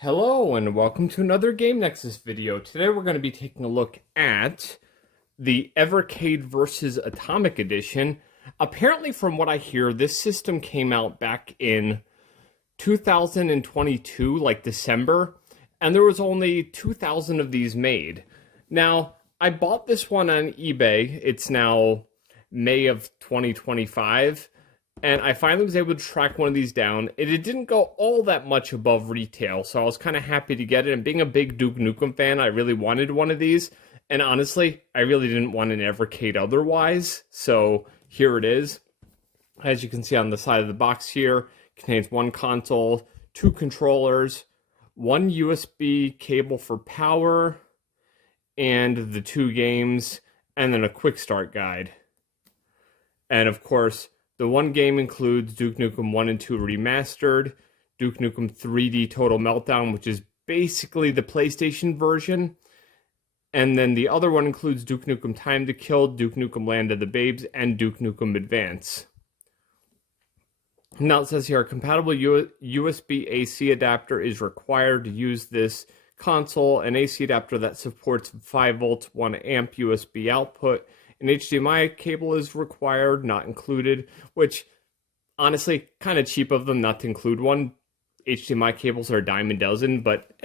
Hello and welcome to another Game Nexus video. Today we're going to be taking a look at the Evercade Vs Atomic Edition. Apparently, from what I hear, this system came out back in 2022, like December, and there was only 2,000 of these made. Now, I bought this one on eBay. It's now May of 2025. And I finally was able to track one of these down. It didn't go all that much above retail, so I was kind of happy to get it. And being a big Duke Nukem fan, I really wanted one of these. And honestly, I really didn't want an Evercade otherwise. So here it is. As you can see on the side of the box here, it contains one console, two controllers, one USB cable for power, and the two games, and then a quick start guide. And of course, the one game includes Duke Nukem 1 and 2 Remastered, Duke Nukem 3D Total Meltdown, which is basically the PlayStation version. And then the other one includes Duke Nukem Time to Kill, Duke Nukem Land of the Babes, and Duke Nukem Advance. Now it says here, a compatible USB AC adapter is required to use this console. An AC adapter that supports 5 volts, 1 amp USB output. An HDMI cable is required, not included, which, honestly, kind of cheap of them not to include one. HDMI cables are a dime a dozen, but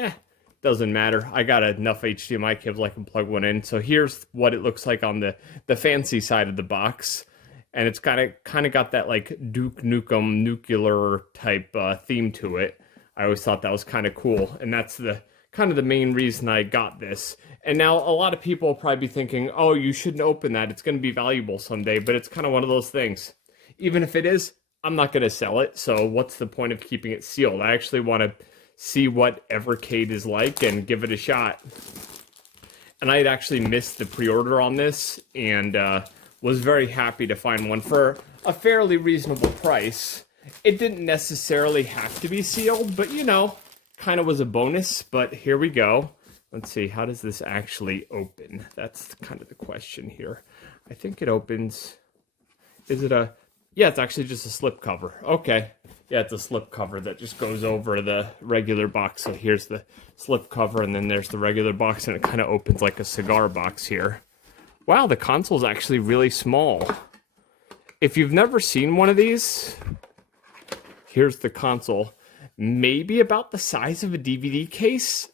doesn't matter. I got enough HDMI cables I can plug one in. So here's what it looks like on the fancy side of the box. And it's kind of got that like Duke Nukem nuclear type theme to it. I always thought that was kind of cool. And that's the kind of the main reason I got this. And now a lot of people will probably be thinking, oh, you shouldn't open that. It's going to be valuable someday. But it's kind of one of those things. Even if it is, I'm not going to sell it. So what's the point of keeping it sealed? I actually want to see what Evercade is like and give it a shot. And I had actually missed the pre-order on this and was very happy to find one for a fairly reasonable price. It didn't necessarily have to be sealed, but you know, kind of was a bonus. But here we go. Let's see, how does this actually open? That's kind of the question here. I think it opens, is it a, yeah, it's actually just a slip cover. Okay, yeah, it's a slip cover that just goes over the regular box. So here's the slip cover, and then there's the regular box, and it kind of opens like a cigar box here. Wow, the console's actually really small. If you've never seen one of these, here's the console. Maybe about the size of a DVD case.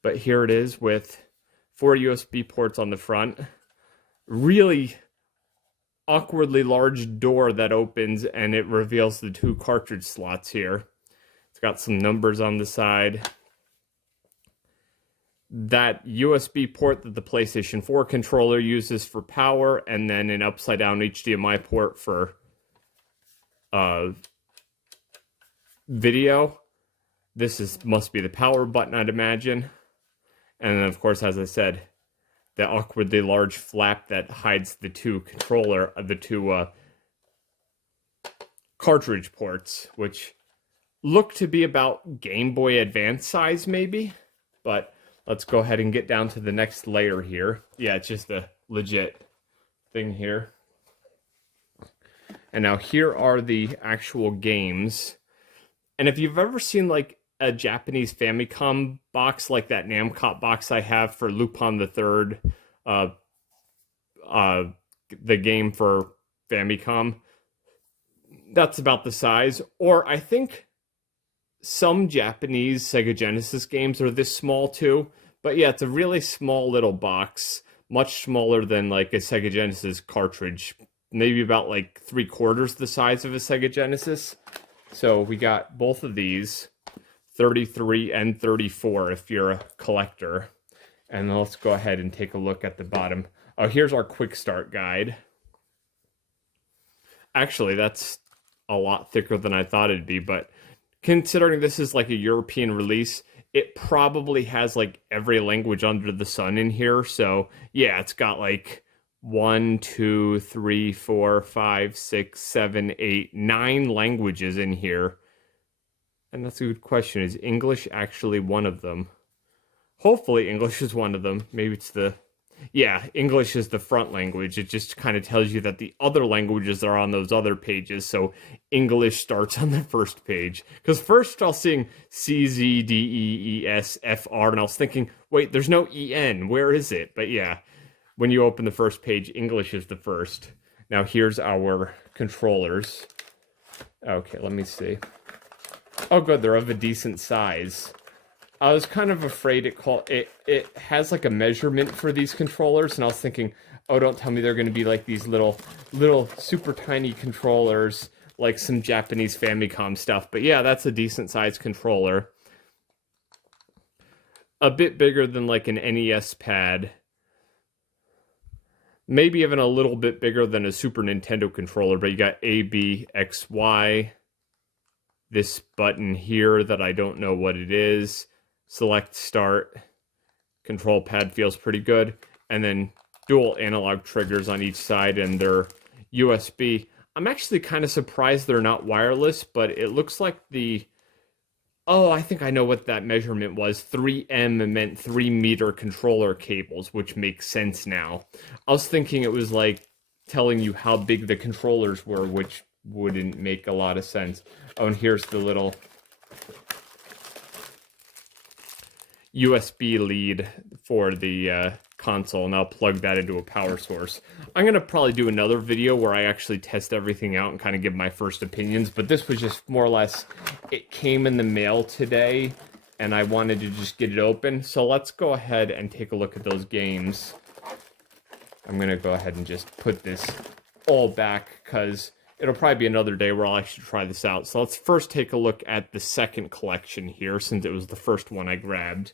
But here it is with 4 USB ports on the front. Really awkwardly large door that opens and it reveals the 2 cartridge slots here. It's got some numbers on the side. That USB port that the PlayStation 4 controller uses for power, and then an upside down HDMI port for video. This must be the power button, I'd imagine. And then, of course, as I said, the awkwardly large flap that hides the 2 cartridge ports, which look to be about Game Boy Advance size, maybe. But let's go ahead and get down to the next layer here. Yeah, it's just a legit thing here. And now here are the actual games. And if you've ever seen, like, a Japanese Famicom box like that Namcot box I have for Lupin the Third, the game for Famicom, that's about the size. Or I think some Japanese Sega Genesis games are this small too. But yeah, it's a really small little box, much smaller than like a Sega Genesis cartridge, maybe about like 3/4 the size of a Sega Genesis. So we got both of these. 33 and 34 if you're a collector. And let's go ahead and take a look at the bottom. Oh, here's our quick start guide. Actually, that's a lot thicker than I thought it'd be, but considering this is like a European release, it probably has like every language under the sun in here. So yeah, it's got like 1, 2, 3, 4, 5, 6, 7, 8, 9 languages in here. And that's a good question. Is English actually one of them? Hopefully English is one of them. Maybe it's the Yeah, English is the front language. It just kind of tells you that the other languages are on those other pages. So English starts on the first page. Because first I was seeing C, Z, D, E, E, S, F, R, and I was thinking, wait, there's no E, N. Where is it? But yeah, when you open the first page, English is the first. Now here's our controllers. Okay, let me see. Oh, good, they're of a decent size. I was kind of afraid it has like a measurement for these controllers, and I was thinking, oh, don't tell me they're going to be like these little super tiny controllers, like some Japanese Famicom stuff. But yeah, that's a decent sized controller. A bit bigger than like an NES pad. Maybe even a little bit bigger than a Super Nintendo controller, but you got A, B, X, Y. This button here that I don't know what it is. Select start. Control pad feels pretty good. And then dual analog triggers on each side, and they're USB. I'm actually kind of surprised they're not wireless, but it looks like the... Oh, I think I know what that measurement was. 3M meant 3-meter controller cables, which makes sense now. I was thinking it was like telling you how big the controllers were, which wouldn't make a lot of sense. Oh, and here's the little USB lead for the console, and I'll plug that into a power source. I'm going to probably do another video where I actually test everything out and kind of give my first opinions, but this was just more or less, it came in the mail today, and I wanted to just get it open. So let's go ahead and take a look at those games. I'm going to go ahead and just put this all back, because it'll probably be another day where I'll actually try this out. So let's first take a look at the second collection here, since it was the first one I grabbed.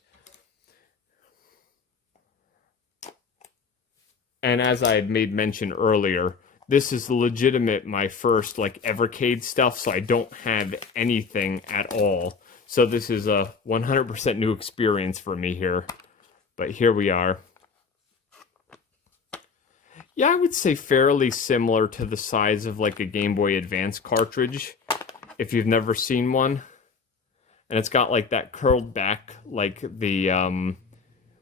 And as I had made mention earlier, this is legitimate my first like Evercade stuff, so I don't have anything at all. So this is a 100% new experience for me here. But here we are. Yeah, I would say fairly similar to the size of like a Game Boy Advance cartridge, if you've never seen one. And it's got like that curled back, like the,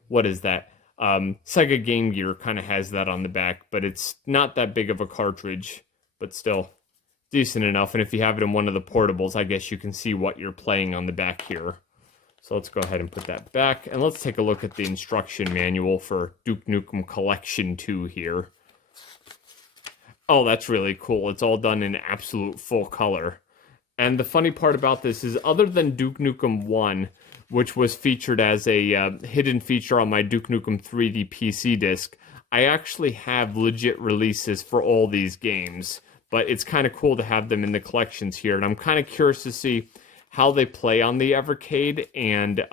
what is that? Sega Game Gear kind of has that on the back, but it's not that big of a cartridge, but still decent enough. And if you have it in one of the portables, I guess you can see what you're playing on the back here. So let's go ahead and put that back, and let's take a look at the instruction manual for Duke Nukem Collection 2 here. Oh, that's really cool. It's all done in absolute full color. And the funny part about this is, other than Duke Nukem 1, which was featured as a hidden feature on my Duke Nukem 3D PC disc, I actually have legit releases for all these games. But it's kind of cool to have them in the collections here, and I'm kind of curious to see how they play on the Evercade, and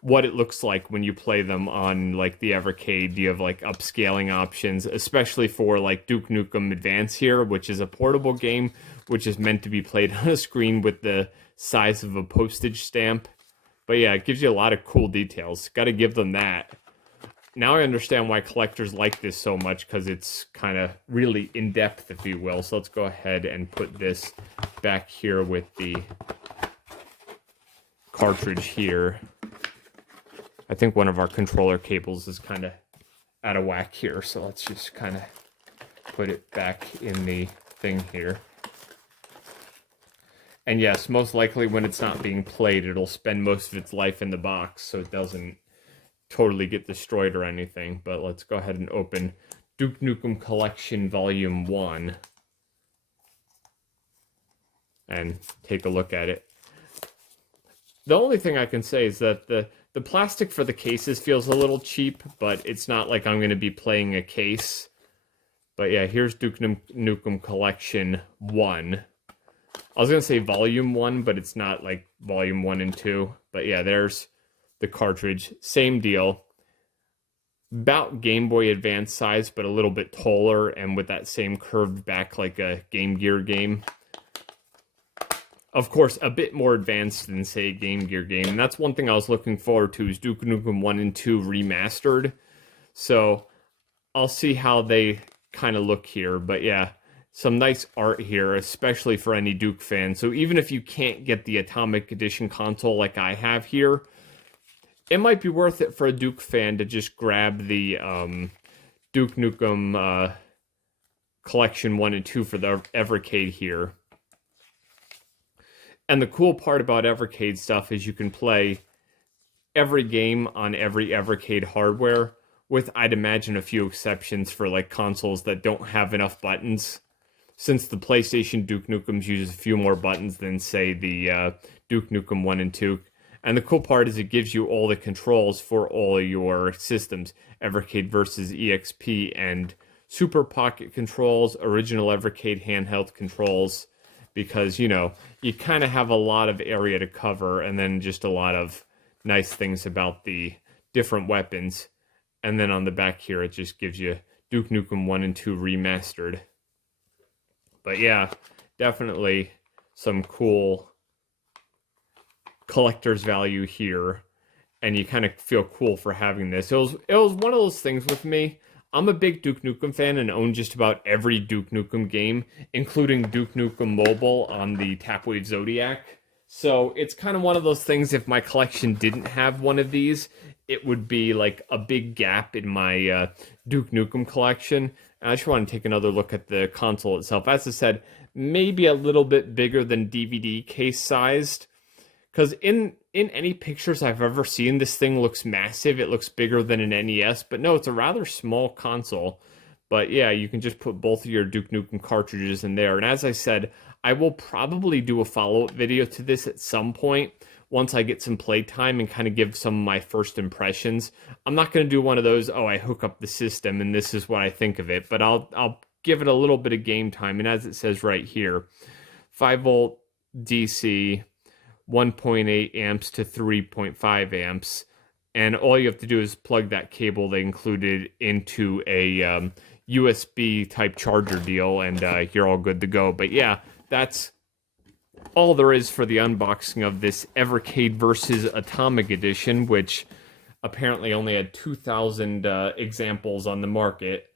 what it looks like when you play them on like the Evercade. Do you have like upscaling options, especially for like Duke Nukem Advance here, which is a portable game, which is meant to be played on a screen with the size of a postage stamp. But yeah, it gives you a lot of cool details. Got to give them that. Now I understand why collectors like this so much, because it's kind of really in-depth, if you will. So let's go ahead and put this back here with the cartridge here. I think one of our controller cables is kind of out of whack here, so let's just kind of put it back in the thing here. And yes, most likely when it's not being played, it'll spend most of its life in the box, so it doesn't totally get destroyed or anything. But let's go ahead and open Duke Nukem Collection Volume 1 and take a look at it. The only thing I can say is that the plastic for the cases feels a little cheap, but it's not like I'm going to be playing a case. But yeah, here's Duke Nukem Collection 1. I was going to say Volume 1, but it's not like Volume 1 and 2. But yeah, there's the cartridge. Same deal. About Game Boy Advance size, but a little bit taller, and with that same curved back like a Game Gear game. Of course, a bit more advanced than, say, a Game Gear game. And that's one thing I was looking forward to, is Duke Nukem 1 and 2 remastered. So I'll see how they kind of look here. But yeah, some nice art here, especially for any Duke fan. So even if you can't get the Atomic Edition console like I have here, it might be worth it for a Duke fan to just grab the Duke Nukem Collection 1 and 2 for the Evercade here. And the cool part about Evercade stuff is you can play every game on every Evercade hardware, with, I'd imagine, a few exceptions for like consoles that don't have enough buttons. Since the PlayStation Duke Nukem uses a few more buttons than, say, the Duke Nukem 1 and 2. And the cool part is it gives you all the controls for all of your systems. Evercade versus EXP and Super Pocket controls, original Evercade handheld controls. Because, you know, you kind of have a lot of area to cover, and then just a lot of nice things about the different weapons. And then on the back here, it just gives you Duke Nukem 1 and 2 remastered. But yeah, definitely some cool collector's value here. And you kind of feel cool for having this. It was one of those things with me. I'm a big Duke Nukem fan and own just about every Duke Nukem game, including Duke Nukem Mobile on the Tapwave Zodiac. So it's kind of one of those things, if my collection didn't have one of these, it would be like a big gap in my Duke Nukem collection. And I just want to take another look at the console itself. As I said, maybe a little bit bigger than DVD case sized. Because in any pictures I've ever seen, this thing looks massive. It looks bigger than an NES. But no, it's a rather small console. But yeah, you can just put both of your Duke Nukem cartridges in there. And as I said, I will probably do a follow-up video to this at some point once I get some playtime and kind of give some of my first impressions. I'm not going to do one of those, oh, I hook up the system and this is what I think of it. But I'll give it a little bit of game time. And as it says right here, 5-volt DC, 1.8 amps to 3.5 amps. And all you have to do is plug that cable they included into a USB type charger deal, and you're all good to go. But yeah, that's all there is for the unboxing of this Evercade Vs Atomic Edition, which apparently only had 2,000 examples on the market.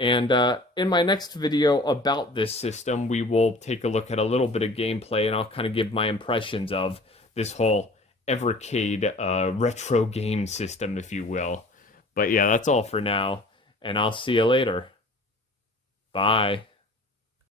And in my next video about this system, we will take a look at a little bit of gameplay, and I'll kind of give my impressions of this whole Evercade retro game system, if you will. But yeah, that's all for now, and I'll see you later. Bye.